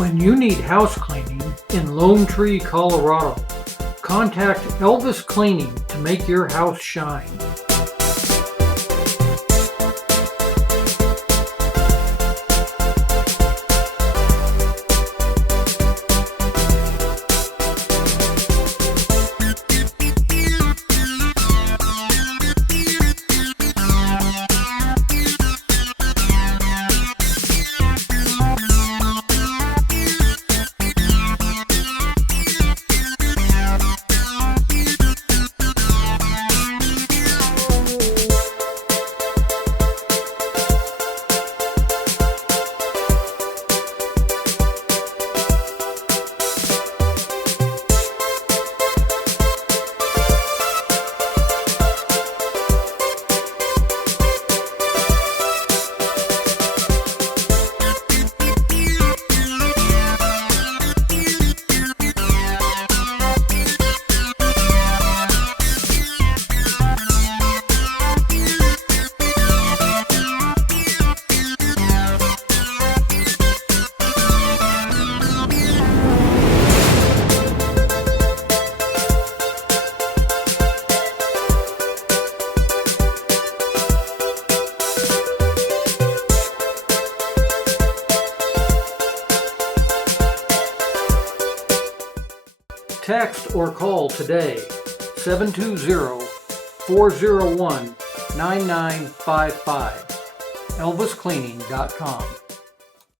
When you need house cleaning in Lone Tree, Colorado, contact Elvis Cleaning to make your house shine. Text or call today 720-401-9955 elviscleaning.com.